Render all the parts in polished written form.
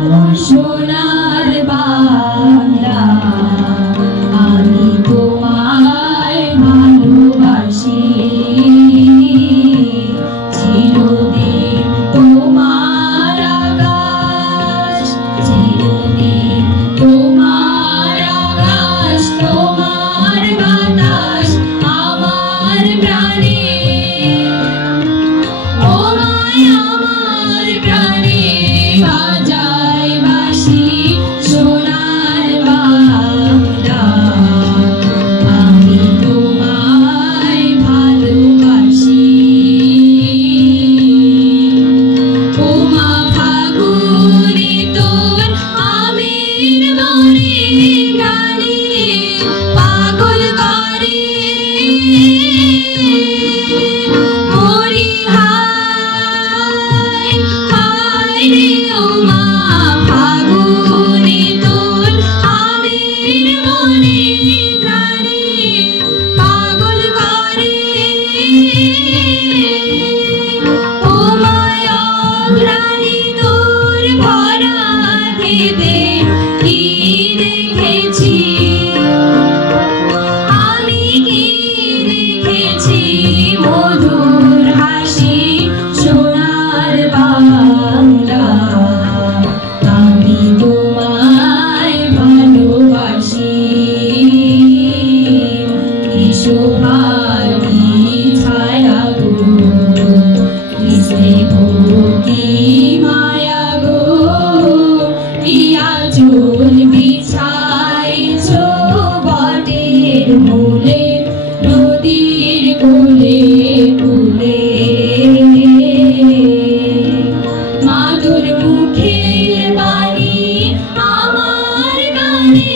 সোনার বাংলা আমি তোমায় ভালোবাসি চিরদিন তোমার আকাশ চিরদিন তোমার আকাশ তোমার বাতাস আমার প্রাণে ও মায় আমার প্রাণে বাজায় বাঁশি সোনার বাংলা আমি তোমায় ভালোবাসি ও মা ফাগুনে তোর আমের মনে প্রাণে পাগল করে মরি হায় হায় রে ও মা ফাগুনে তোর আমের মনে প্রাণে পাগল করে ও মায়া অঘ্রাণে তোর ভরা খেতে কি দেখেছি আমি কি দেখেছি মধুর হাসি সোনার বাংলা আমি তোমায় ভালোবাসি কি শোভার কি ছায়া গো কি স্নেহ কি মায়া গো কি আঁচল বিছাইছ বটের মূলে নদীর কূলে কূলে মাধুর মুখের বাণী আমার কানে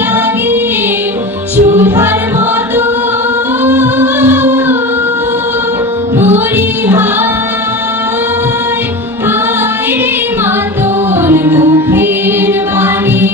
লাগে সুধার মতো মরি হায় হায় রে মাতোর মুখের বাণী